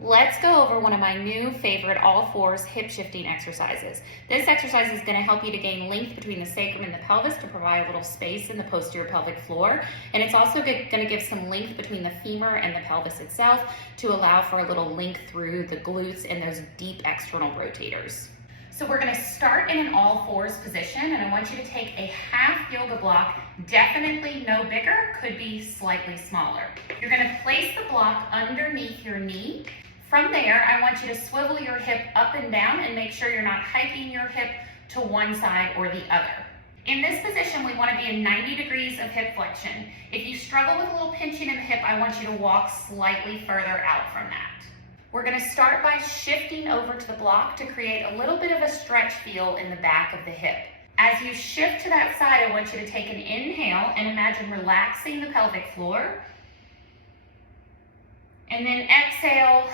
Let's go over one of my new favorite all fours hip shifting exercises. This exercise is going to help you to gain length between the sacrum and the pelvis to provide a little space in the posterior pelvic floor. And it's also going to give some length between the femur and the pelvis itself to allow for a little length through the glutes and those deep external rotators. So we're going to start in an all fours position, and I want you to take a half yoga block, definitely no bigger, could be slightly smaller. You're going to place the block underneath your knee. From there, I want you to swivel your hip up and down and make sure you're not hiking your hip to one side or the other. In this position, we want to be in 90 degrees of hip flexion. If you struggle with a little pinching in the hip, I want you to walk slightly further out from that. We're going to start by shifting over to the block to create a little bit of a stretch feel in the back of the hip. As you shift to that side, I want you to take an inhale and imagine relaxing the pelvic floor. And then exhale,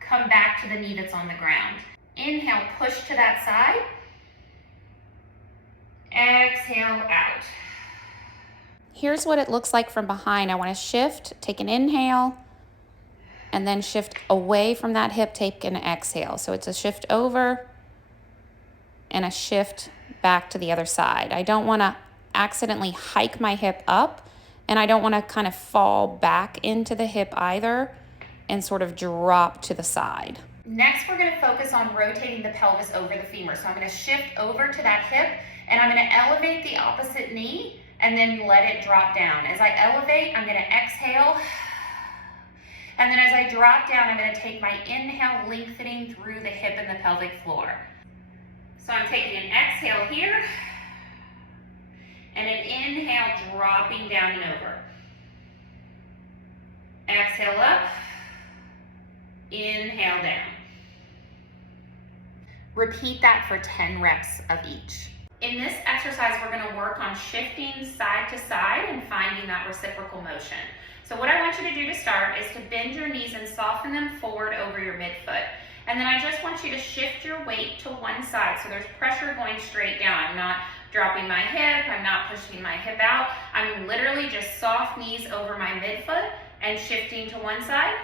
come back to the knee that's on the ground. Inhale, push to that side. Exhale out. Here's what it looks like from behind. I want to shift, take an inhale, and then shift away from that hip, take an exhale. So it's a shift over and a shift back to the other side. I don't want to accidentally hike my hip up, and I don't want to kind of fall back into the hip either and sort of drop to the side. Next, we're going to focus on rotating the pelvis over the femur. So I'm going to shift over to that hip, and I'm going to elevate the opposite knee and then let it drop down. As I elevate, I'm going to exhale. And then as I drop down, I'm going to take my inhale, lengthening through the hip and the pelvic floor. So I'm taking an exhale here, and an inhale, dropping down and over. Exhale up, inhale down. Repeat that for 10 reps of each. In this exercise, we're going to work on shifting side to side and finding that reciprocal motion. So what I want you to do to start is to bend your knees and soften them forward over your midfoot. And then I just want you to shift your weight to one side so there's pressure going straight down. I'm not dropping my hip, I'm not pushing my hip out. I'm literally just soft knees over my midfoot and shifting to one side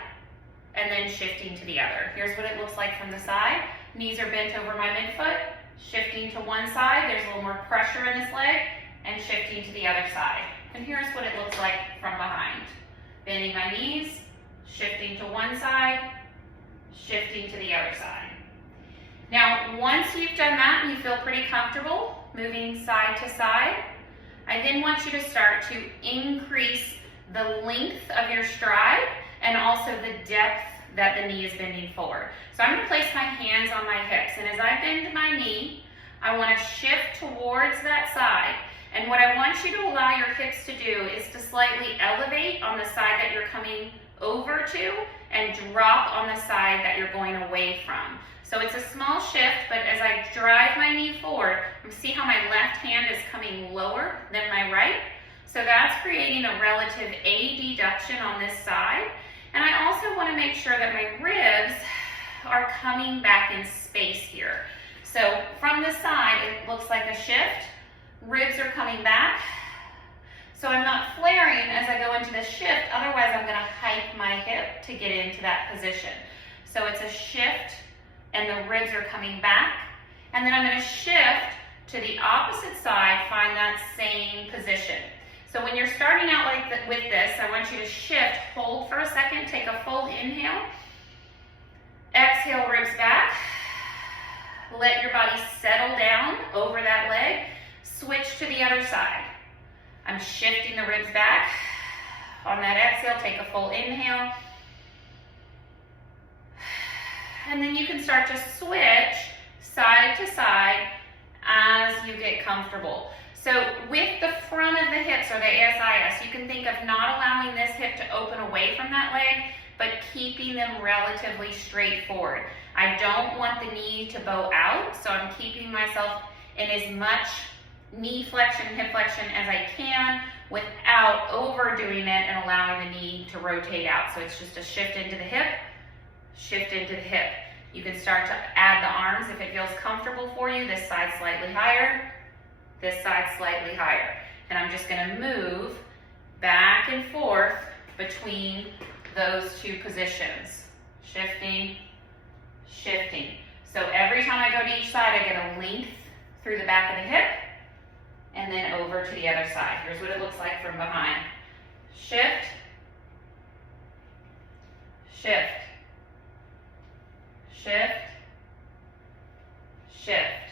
and then shifting to the other. Here's what it looks like from the side. Knees are bent over my midfoot, shifting to one side. There's a little more pressure in this leg and shifting to the other side. And here's what it looks like from behind. Bending my knees, shifting to one side, shifting to the other side. Now, once you've done that and you feel pretty comfortable moving side to side, I then want you to start to increase the length of your stride and also the depth that the knee is bending forward. So I'm going to place my hands on my hips, and as I bend my knee, I want to shift towards that side. And what I want you to allow your hips to do is to slightly elevate on the side that you're coming over to and drop on the side that you're going away from. So it's a small shift, but as I drive my knee forward, you see how my left hand is coming lower than my right? So that's creating a relative adduction on this side. And I also want to make sure that my ribs are coming back in space here. So from the side, it looks like a shift. Ribs are coming back. So I'm not flaring as I go into the shift, otherwise I'm going to hike my hip to get into that position. So it's a shift and the ribs are coming back. And then I'm going to shift to the opposite side, find that same position. So when you're starting out with this, I want you to shift, hold for a second, take a full inhale. Exhale, ribs back. Let your body settle down over that leg. Switch to the other side. I'm shifting the ribs back. On that exhale, take a full inhale. And then you can start to switch side to side as you get comfortable. So with the front of the hips, or the ASIS, you can think of not allowing this hip to open away from that leg, but keeping them relatively straight forward. I don't want the knee to bow out, so I'm keeping myself in as much knee flexion, hip flexion as I can without overdoing it and allowing the knee to rotate out. So it's just a shift into the hip, shift into the hip. You can start to add the arms if it feels comfortable for you. This side slightly higher, this side slightly higher. And I'm just going to move back and forth between those two positions. shifting, shifting. So every time I go to each side, I get a length through the back of the hip and then over to the other side. Here's what it looks like from behind. Shift, shift, shift, shift,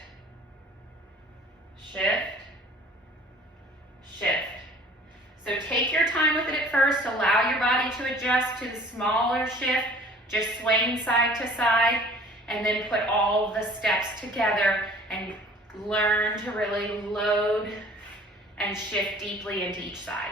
shift, shift. So take your time with it at first. Allow your body to adjust to the smaller shift, just swaying side to side, and then put all the steps together and learn to really load and shift deeply into each side.